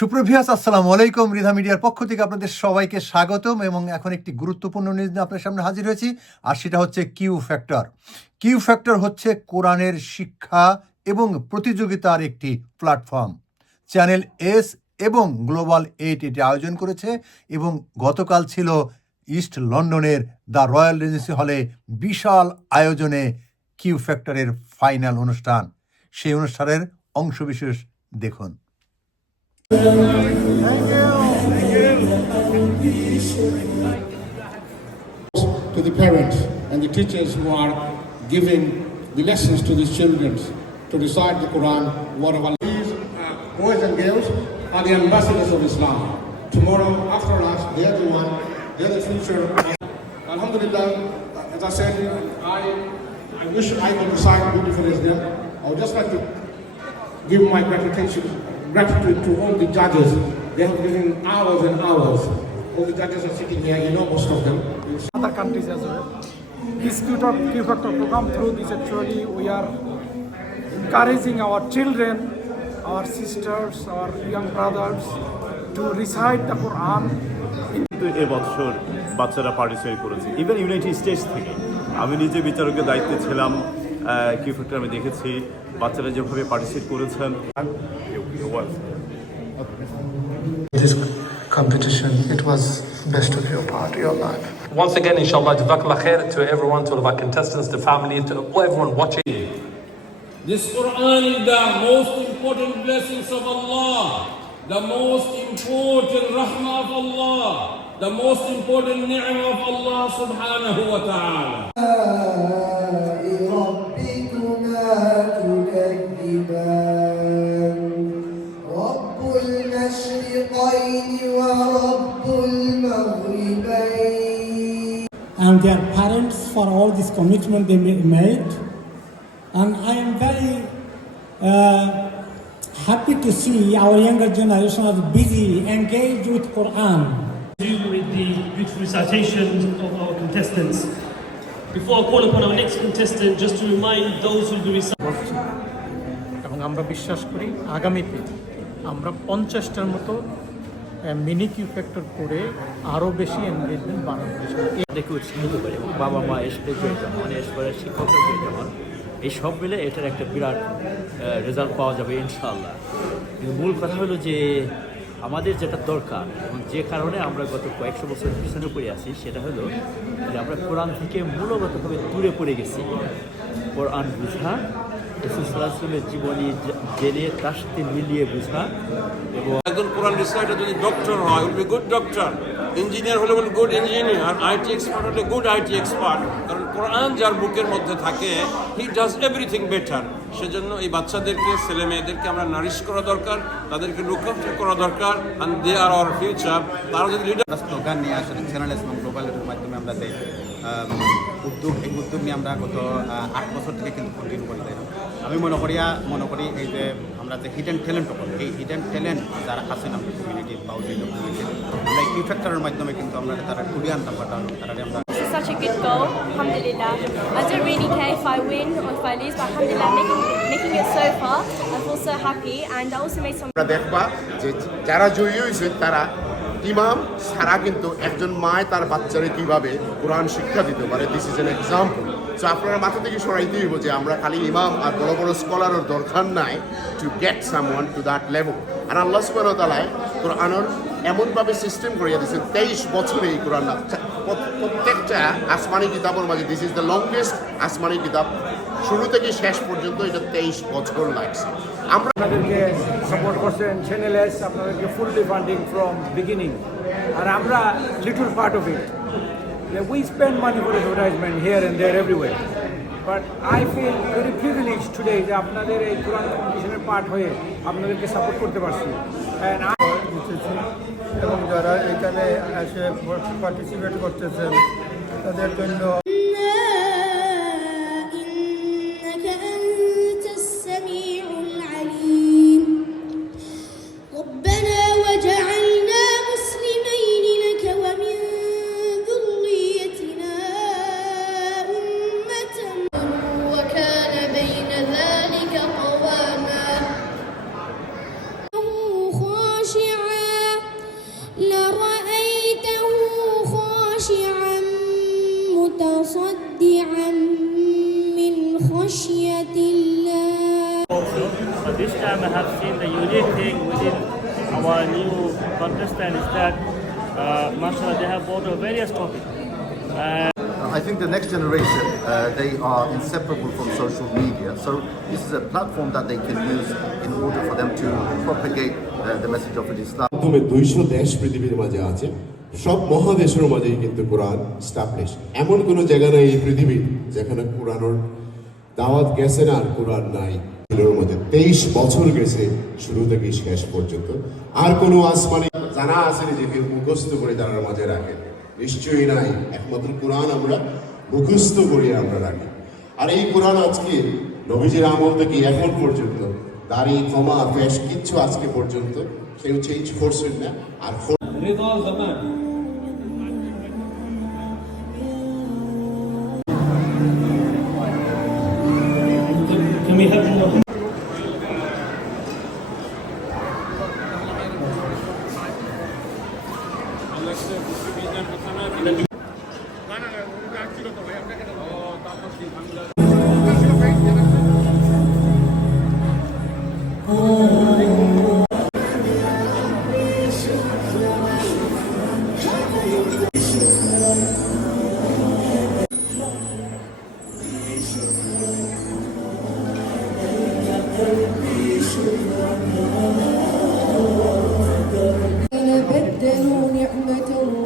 সুপ্রভিয়াস আসসালামু আলাইকুম। রিধা মিডিয়ার পক্ষ থেকে আপনাদের সবাইকে স্বাগতম এবং এখন একটি গুরুত্বপূর্ণ নিউজ নিয়ে আপনার সামনে হাজির হয়েছি, আর সেটা হচ্ছে কিউ ফ্যাক্টর। কিউ ফ্যাক্টর হচ্ছে কোরআনের শিক্ষা এবং প্রতিযোগিতার একটি প্ল্যাটফর্ম। চ্যানেল এস এবং গ্লোবাল 8 এটি আয়োজন করেছে এবং গতকাল ছিল ইস্ট লন্ডনের দ্য রয়্যাল রেজেন্সি হলে বিশাল আয়োজনে কিউ ফ্যাক্টরের ফাইনাল অনুষ্ঠান। সেই অনুষ্ঠানের অংশবিশেষ দেখুন। To the parents and the teachers who are giving the lessons to these children to recite the Quran, word of Allah. These boys and girls are the ambassadors of Islam. Tomorrow, after us, they are the one, they are the future. Alhamdulillah, as I said, I wish I could recite beautifully as them. I would just like to give my gratitude to all the judges. They have given hours and hours. All the judges are sitting here, you know most of them. Other countries as well. This Q Factor program, through this actually we are encouraging our children, our sisters, our young brothers to recite the Quran. কিন্তু এবছর বাচ্চারা participate করেছে, even United states থেকে। আমি নিজে বিচারকের দায়িত্বে ছিলাম, কিউ ফ্যাক্টর আমি দেখেছি বাচ্চারা যেভাবে পার্টিসিপেট করেছেন। This competition, it was best of your part, your life. Once again, inshallah, jazakallah khair to everyone, to all of our contestants, the family, to everyone watching. This Quran is the most important blessings of Allah, the most important rahmah of Allah, the most important ni'mah of Allah subhanahu wa ta'ala. And their parents for all this commitment they made. And I am very happy to see our younger generation are busy, engaged with Quran. With the beautiful recitations of our contestants. Before I call upon our next contestant, just to remind those who do recite. এবং আমরা বিশ্বাস করি আগামীতে আমরা 50টার মতো mini Q factor করে আরও বেশি এনগেজমেন্ট বাড়ানো দেখে উৎসাহিত করে এবং বাবা মা স্টুডেন্ট যেমন এরপরে শিক্ষকরা যেমন এই সব মিলে এটার একটা বিরাট রেজাল্ট পাওয়া যাবে ইনশাআল্লাহ। কিন্তু মূল কথা হলো যে আমাদের যেটা দরকার এবং যে কারণে আমরা গত কয়েকশো বছর পিছনে পড়ে আছি সেটা হলো যে আমরা কোরআন থেকে মূলগতভাবে দূরে পড়ে গেছি। কোরআন বুঝা, রাসূল সাল্লাল্লাহু আলাইহি ওয়াসাল্লামের জীবনী জেনে তার সাথে মিলিয়ে বুঝা। এবং একজন কোরআন রিসাইটার যদি ডক্টর হয়, will be good doctor. Engineer হলে বলে গুড ইঞ্জিনিয়ার, আর আইটি এক্সপার্ট হলে গুড আইটি এক্সপার্ট। কারণ কোরআন যার বুকের মধ্যে থাকে, হি ডাজ এভরিথিং বেটার। সেজন্য এই বাচ্চাদেরকে, ছেলে মেয়েদেরকে আমরা নারিশ করা দরকার, তাদেরকে লুক আফটার করা দরকার, and they are our future. তারা যদি লিডার স্লোগান নিয়ে আসলে চ্যানেল এবং গ্লোবালের মাধ্যমে আমরা এই উদ্যোগ নিয়ে আমরা গত 8 বছর থেকে কিন্তু কন্টিনিউ করে যাই। আমি মনে করি এই যে আমরা যে হিডেন ট্যালেন্ট বলি, এই হিডেন ট্যালেন্ট যারা আছেন আমাদের কমিউনিটি বা অন্যান্য কমিউনিটি, আমরা এই কিউ ফ্যাক্টরের মাধ্যমে কিন্তু আমরা তারা খুবই আনতাম পাঠানো তারা আমরা। This is such a good goal, alhamdulillah. I don't really care if I win or if I lose, but alhamdulillah making it so far, I feel so happy, and I also made some. দেখবা যে যারা জয়ী হয়েছে তারা ইমাম সারা কিন্তু একজন মায় তার বাচ্চারে কিভাবে কোরআন শিক্ষা দিতে পারে, this is an example. So আপনারা মাথা থেকে সরাইতে হইব যে আমরা খালি ইমাম আর বড় বড় স্কলারের দরকার নাই to get someone to that level. আর আল্লাহ সুবহানাহু ওয়া তাআলা কোরআনের এমনভাবে সিস্টেম করিয়া দিয়েছেন 23 বছরে এই কোরআন প্রত্যেকটা আসমানি কিতাবের মাঝে দিস ইজ দ্য লংগেস্ট আসমানি কিতাব, শুরু থেকে শেষ পর্যন্ত এটা 23 বছর লাগছে। আমরা আপনাদেরকে সাপোর্ট করছেন, চ্যানেল এস আপনাদেরকে ফুললি ফান্ডিং ফ্রম বিগিনিং, আর আমরা little part of it. We spend money for advertisement here and there everywhere, but I feel very privilege today যে আপনাদের এই কোরআন কম্পিটিশনের পার্ট হয়ে আপনাদেরকে সাপোর্ট করতে পারছি। এবং যারা এখানে এসে পার্টিসিপেট করতেছেন তাদের জন্য خاشعا خشية الله. Also, but this time I have seen the unique thing within our new contestant is that, mashallah, they have brought various topics. I think the next generation, they are inseparable from social media. So this is a platform that they can use in order for them to propagate the message of Islam. প্রথমে 200 দেশ পৃথিবীর মাঝে আছে, সব মহাদেশের মাঝেই কিন্তু কোরআন establish. এমন কোনো জায়গা নেই এই পৃথিবীর যেখানে কোরআনের দাওয়াত গেছে না আর কোরআন নাই। এর মধ্যে 23 বছর গেছে শুরু থেকে শেষ পর্যন্ত। আর কোনো আসমানি জানা আছে যে কেউ মুখস্থ করে তার মাঝে রাখে, নিশ্চয়ই নাই। একমাত্র কোরআন আমরা মুখস্থ করে আমরা রাখি। আর এই কোরআন আজকে নবীজির আমল থেকে এখন পর্যন্ত দাড়ি কমা ফেস কিচ্ছু আজকে পর্যন্ত কেউ চেঞ্জ করছেন না। আর রিদা জামান Can we have more? بدلوا نعمة